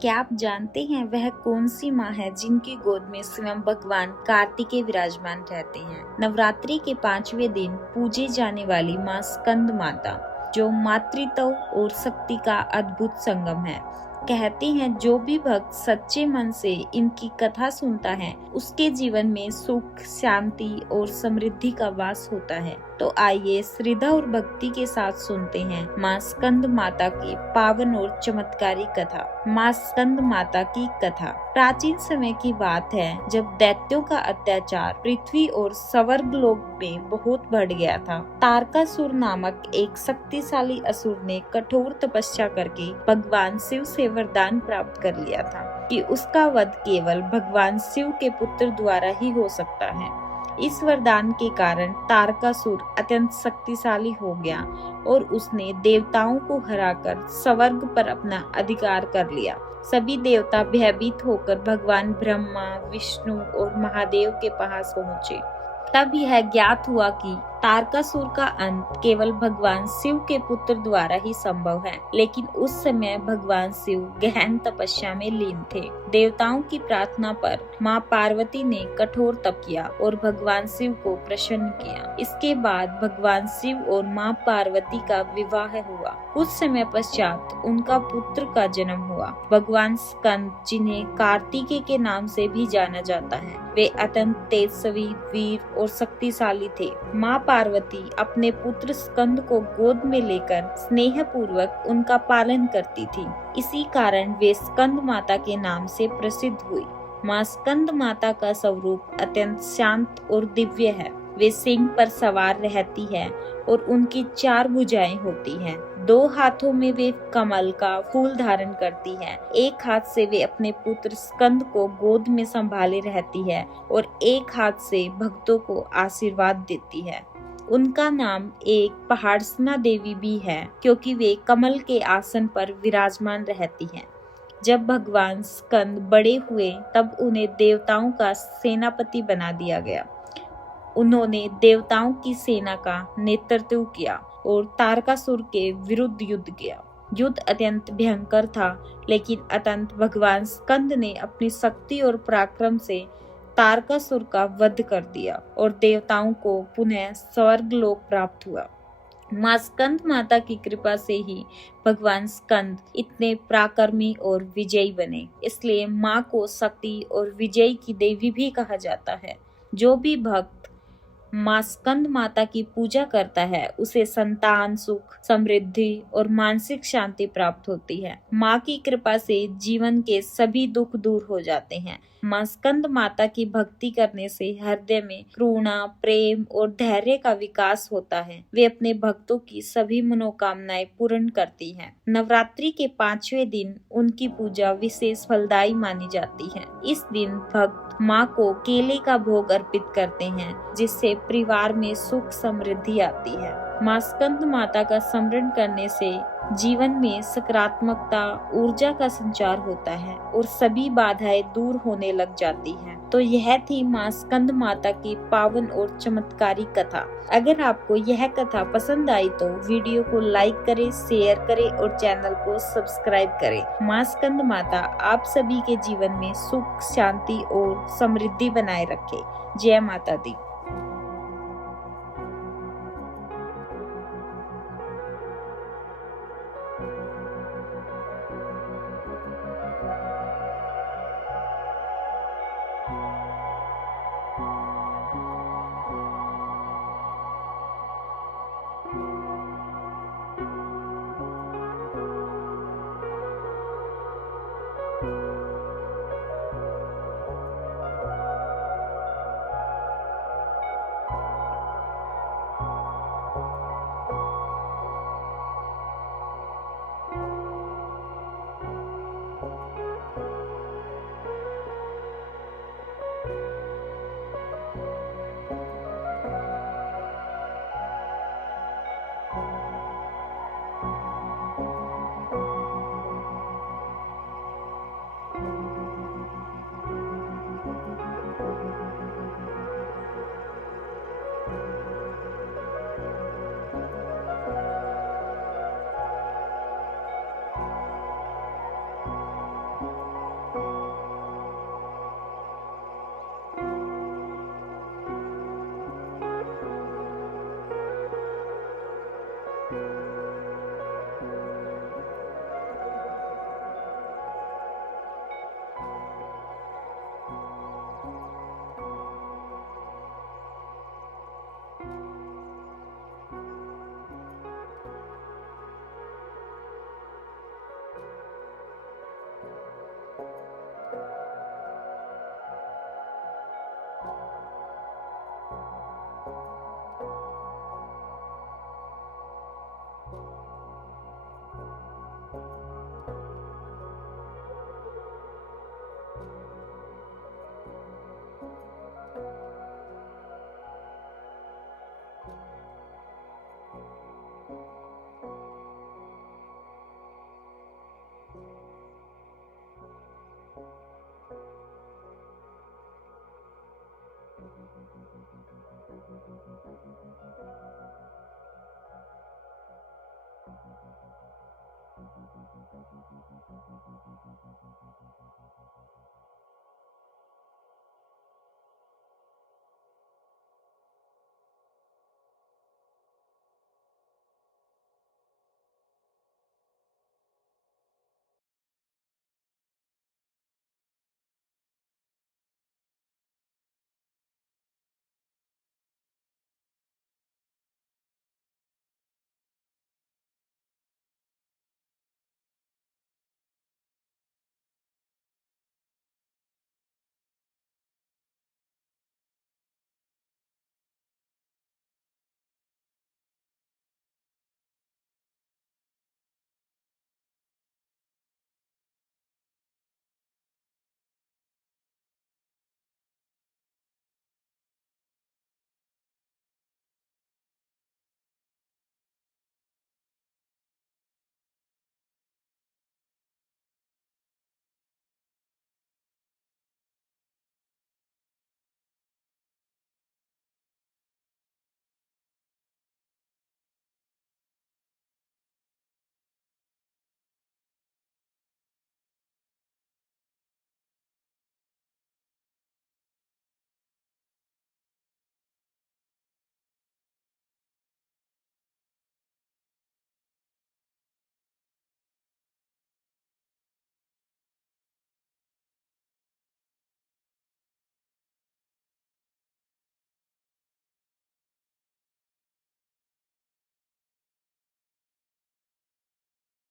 क्या आप जानते हैं वह कौन सी माँ है जिनकी गोद में स्वयं भगवान कार्तिकेय विराजमान रहते हैं? नवरात्रि के 5वें दिन पूजे जाने वाली माँ स्कंद माता, जो मातृत्व और शक्ति का अद्भुत संगम है। कहते हैं जो भी भक्त सच्चे मन से इनकी कथा सुनता है, उसके जीवन में सुख, शांति और समृद्धि का वास होता है। तो आइए श्रद्धा और भक्ति के साथ सुनते हैं माँ स्कंद माता की पावन और चमत्कारी कथा। माँ स्कंद माता की कथा प्राचीन समय की बात है, जब दैत्यों का अत्याचार पृथ्वी और स्वर्ग लोक में बहुत बढ़ गया था। तारकासुर नामक एक शक्तिशाली असुर ने कठोर तपस्या करके भगवान शिव से वरदान प्राप्त कर लिया था कि उसका वध केवल भगवान शिव के पुत्र द्वारा ही हो सकता है। इस वरदान के कारण तारकासुर अत्यंत शक्तिशाली हो गया और उसने देवताओं को हराकर स्वर्ग पर अपना अधिकार कर लिया। सभी देवता भयभीत होकर भगवान ब्रह्मा, विष्णु और महादेव के पास पहुँचे। तब यह ज्ञात हुआ कि तारकासुर का अंत केवल भगवान शिव के पुत्र द्वारा ही संभव है। लेकिन उस समय भगवान शिव गहन तपस्या में लीन थे। देवताओं की प्रार्थना पर माँ पार्वती ने कठोर तप किया और भगवान शिव को प्रसन्न किया। इसके बाद भगवान शिव और माँ पार्वती का विवाह हुआ। कुछ समय पश्चात उनका पुत्र का जन्म हुआ। भगवान स्कंद, जिन्हें कार्तिकेय के नाम से भी जाना जाता है, वे अत्यंत तेजस्वी, वीर और शक्तिशाली थे। माँ पार्वती अपने पुत्र स्कंद को गोद में लेकर स्नेह पूर्वक उनका पालन करती थी। इसी कारण वे स्कंद माता के नाम से प्रसिद्ध हुई। माँ स्कंद माता का स्वरूप अत्यंत शांत और दिव्य है। वे सिंह पर सवार रहती है और उनकी 4 भुजाएं होती हैं। 2 हाथों में वे कमल का फूल धारण करती हैं। एक हाथ से वे अपने पुत्र स्कंद को गोद में संभाले रहती है और एक हाथ से भक्तों को आशीर्वाद देती है। उनका नाम एक पहाड़सना देवी भी है, क्योंकि वे कमल के आसन पर विराजमान रहती हैं। जब भगवान स्कंद बड़े हुए तब उन्हें देवताओं का सेनापति बना दिया गया। उन्होंने देवताओं की सेना का नेतृत्व किया और तारकासुर के विरुद्ध युद्ध किया। युद्ध अत्यंत भयंकर था, लेकिन अंततः भगवान स्कंद ने अपनी शक्ति और पराक्रम से तारकासुर का वध कर दिया और देवताओं को पुनः स्वर्ग लोक प्राप्त हुआ। माँ स्कंद माता की कृपा से ही भगवान स्कंद इतने पराक्रमी और विजयी बने। इसलिए माँ को शक्ति और विजय की देवी भी कहा जाता है। जो भी भक्त माँ स्कंद माता की पूजा करता है, उसे संतान, सुख, समृद्धि और मानसिक शांति प्राप्त होती है। माँ की कृपा से जीवन के सभी दुख दूर हो जाते हैं। माँ स्कंद माता की भक्ति करने से हृदय में करुणा, प्रेम और धैर्य का विकास होता है। वे अपने भक्तों की सभी मनोकामनाएं पूर्ण करती हैं। नवरात्रि के 5वें दिन उनकी पूजा विशेष फलदायी मानी जाती है। इस दिन भक्त माँ को केले का भोग अर्पित करते हैं, जिससे परिवार में सुख समृद्धि आती है। माँ स्कंद माता का स्मरण करने से जीवन में सकारात्मकता, ऊर्जा का संचार होता है और सभी बाधाएं दूर होने लग जाती हैं। तो यह थी माँ स्कंद माता की पावन और चमत्कारी कथा। अगर आपको यह कथा पसंद आई तो वीडियो को लाइक करें, शेयर करें और चैनल को सब्सक्राइब करें। माँ स्कंद माता आप सभी के जीवन में सुख, शांति और समृद्धि बनाए रखे। जय माता दी।